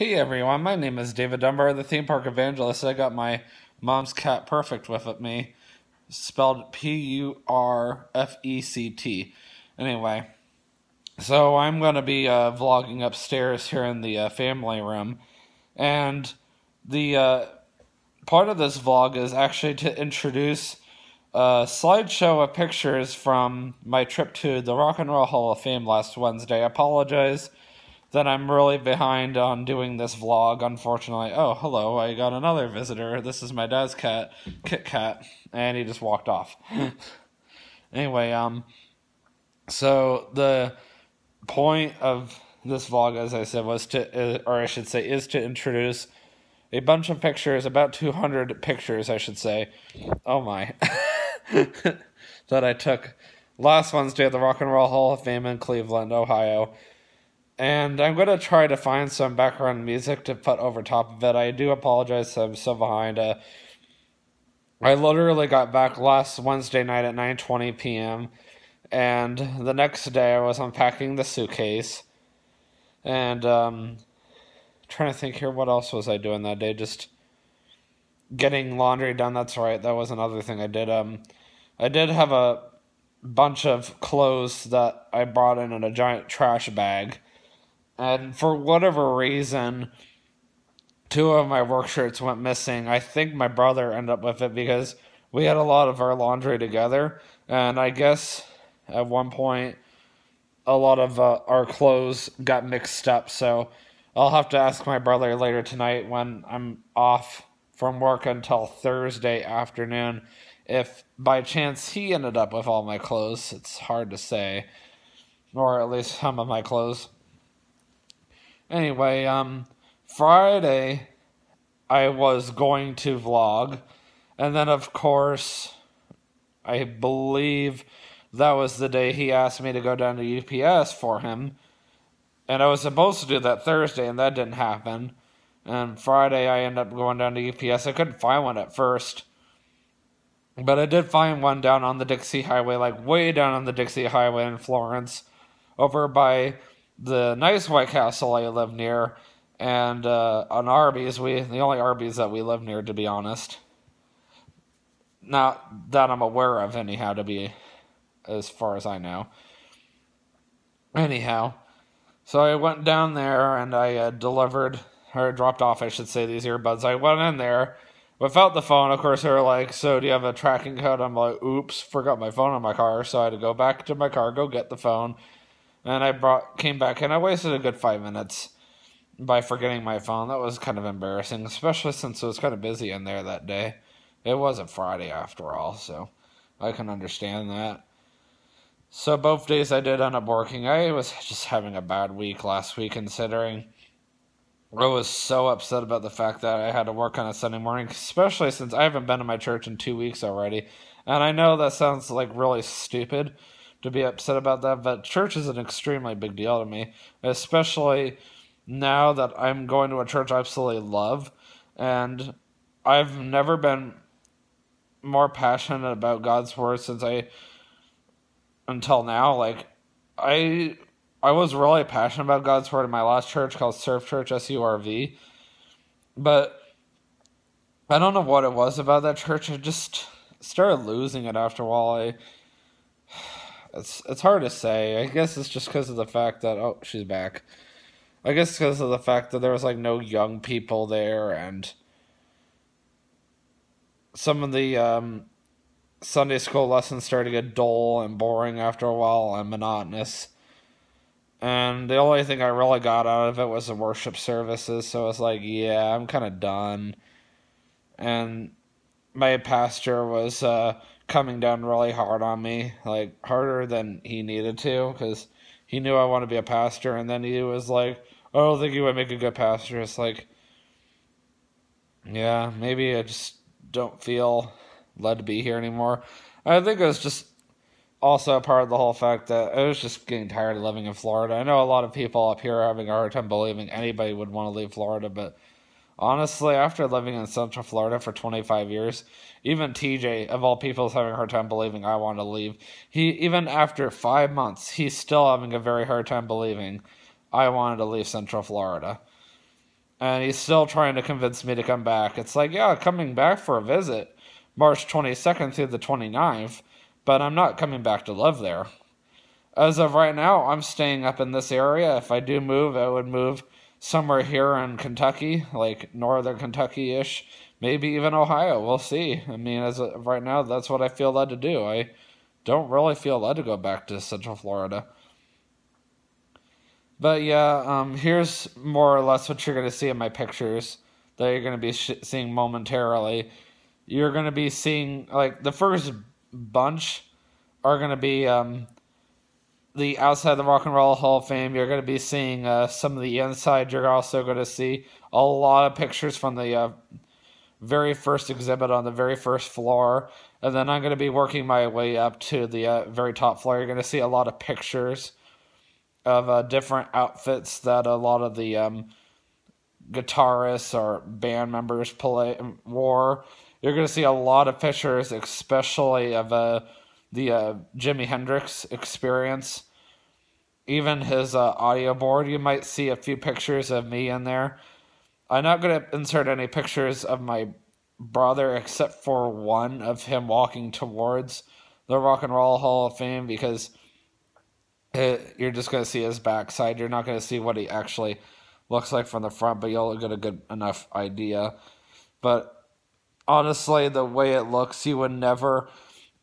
Hey everyone, my name is David Dunbar, the theme park evangelist. I got my mom's cat Perfect with me, spelled Purfect. Anyway, so I'm going to be vlogging upstairs here in the family room, and the part of this vlog is actually to introduce a slideshow of pictures from my trip to the Rock and Roll Hall of Fame last Wednesday. I apologize that I'm really behind on doing this vlog, unfortunately. Oh, hello, I got another visitor. This is my dad's cat, Kit Kat, and he just walked off. Anyway, so the point of this vlog, as I said, was to, or I should say, is to introduce a bunch of pictures, about 200 pictures, I should say. Oh my. That I took last Wednesday at the Rock and Roll Hall of Fame in Cleveland, Ohio. And I'm going to try to find some background music to put over top of it. I do apologize, I'm so behind. I literally got back last Wednesday night at 9:20 p.m. And the next day I was unpacking the suitcase. And trying to think here, what else was I doing that day? Just getting laundry done, that's right. That was another thing I did. I did have a bunch of clothes that I brought in a giant trash bag. And for whatever reason, 2 of my work shirts went missing. I think my brother ended up with it because we had a lot of our laundry together. And I guess at one point, a lot of our clothes got mixed up. So I'll have to ask my brother later tonight when I'm off from work until Thursday afternoon if by chance he ended up with all my clothes. It's hard to say. Or at least some of my clothes. Anyway, Friday, I was going to vlog, and then, of course, I believe that was the day he asked me to go down to UPS for him, and I was supposed to do that Thursday, and that didn't happen, and Friday, I ended up going down to UPS. I couldn't find one at first, but I did find one down on the Dixie Highway, like way down on the Dixie Highway in Florence, over by the nice White Castle I live near, and on Arby's, the only Arby's that we live near, to be honest. Not that I'm aware of, anyhow, to be, as far as I know. Anyhow, so I went down there, and I dropped off, I should say, these earbuds. I went in there without the phone. Of course, they were like, so do you have a tracking code? I'm like, oops, forgot my phone in my car, so I had to go back to my car, go get the phone. And I came back, and I wasted a good 5 minutes by forgetting my phone. That was kind of embarrassing, especially since it was kind of busy in there that day. It wasn't Friday after all, so I can understand that. So both days I did end up working. I was just having a bad week last week, considering I was so upset about the fact that I had to work on a Sunday morning, especially since I haven't been to my church in 2 weeks already. And I know that sounds like really stupid to be upset about that, but church is an extremely big deal to me, especially now that I'm going to a church I absolutely love, and I've never been more passionate about God's Word until now. Like, I was really passionate about God's Word in my last church called Surf Church, SURV, but I don't know what it was about that church. I just started losing it after a while. It's hard to say. I guess it's just because of the fact that, oh, she's back. I guess because of the fact that there was, like, no young people there, and some of the Sunday school lessons started to get dull and boring after a while and monotonous. And the only thing I really got out of it was the worship services, so it's like, yeah, I'm kind of done. And my pastor was coming down really hard on me, like harder than he needed to, because he knew I want to be a pastor, and then he was like, I don't think you would make a good pastor. It's like, yeah, maybe I just don't feel led to be here anymore. I think it was just also a part of the whole fact that I was just getting tired of living in Florida. I know a lot of people up here are having a hard time believing anybody would want to leave Florida, but honestly, after living in Central Florida for 25 years, even TJ, of all people, is having a hard time believing I want to leave. Even after 5 months, he's still having a very hard time believing I wanted to leave Central Florida. And he's still trying to convince me to come back. It's like, yeah, coming back for a visit, March 22nd through the 29th, but I'm not coming back to live there. As of right now, I'm staying up in this area. If I do move, I would move somewhere here in Kentucky, like northern Kentucky-ish, maybe even Ohio. We'll see. I mean, as of right now, that's what I feel led to do. I don't really feel led to go back to Central Florida. But yeah, here's more or less what you're going to see in my pictures that you're going to be seeing momentarily. You're going to be seeing, like, the first bunch are going to be the outside of the Rock and Roll Hall of Fame. You're going to be seeing some of the inside. You're also going to see a lot of pictures from the very first exhibit on the very first floor. And then I'm going to be working my way up to the very top floor. You're going to see a lot of pictures of different outfits that a lot of the guitarists or band members wore. You're going to see a lot of pictures, especially of the Jimi Hendrix Experience. Even his audio board, you might see a few pictures of me in there. I'm not going to insert any pictures of my brother except for one of him walking towards the Rock and Roll Hall of Fame, because you're just going to see his backside. You're not going to see what he actually looks like from the front, but you'll get a good enough idea. But honestly, the way it looks, you would never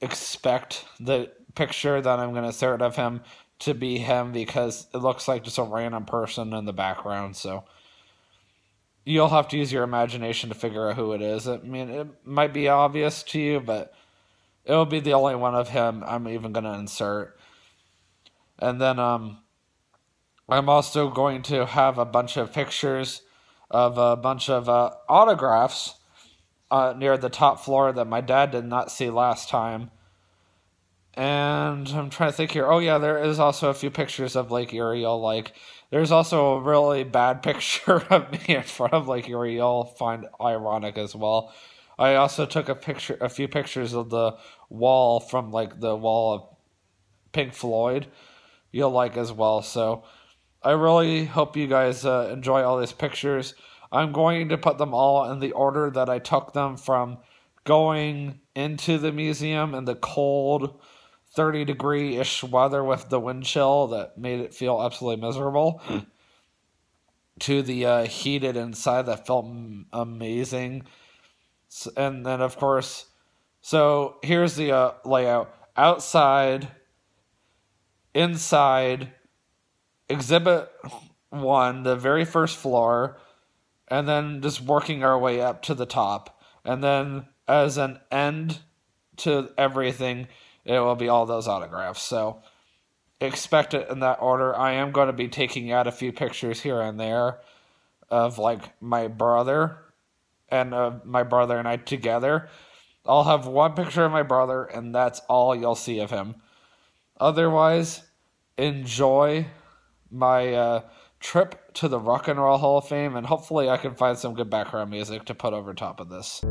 expect the picture that I'm going to insert of him to be him, because it looks like just a random person in the background. So you'll have to use your imagination to figure out who it is. I mean, it might be obvious to you, but it'll be the only one of him I'm even going to insert. And then I'm also going to have a bunch of pictures of a bunch of autographs near the top floor that my dad did not see last time. And I'm trying to think here. Oh, yeah, there is also a few pictures of Lake Erie you'll like. There's also a really bad picture of me in front of Lake Erie you'll find ironic as well. I also took a few pictures of the wall from, like, the wall of Pink Floyd you'll like as well. So I really hope you guys enjoy all these pictures. I'm going to put them all in the order that I took them, from going into the museum in the cold 30-degree-ish weather with the wind chill that made it feel absolutely miserable, to the heated inside that felt amazing. And then, of course, so here's the layout. Outside, inside, Exhibit 1, the very first floor, and then just working our way up to the top. And then as an end to everything, it will be all those autographs. So expect it in that order. I am going to be taking out a few pictures here and there of, like, my brother and my brother and I together. I'll have one picture of my brother, and that's all you'll see of him. Otherwise, enjoy my trip to the Rock and Roll Hall of Fame, and hopefully I can find some good background music to put over top of this.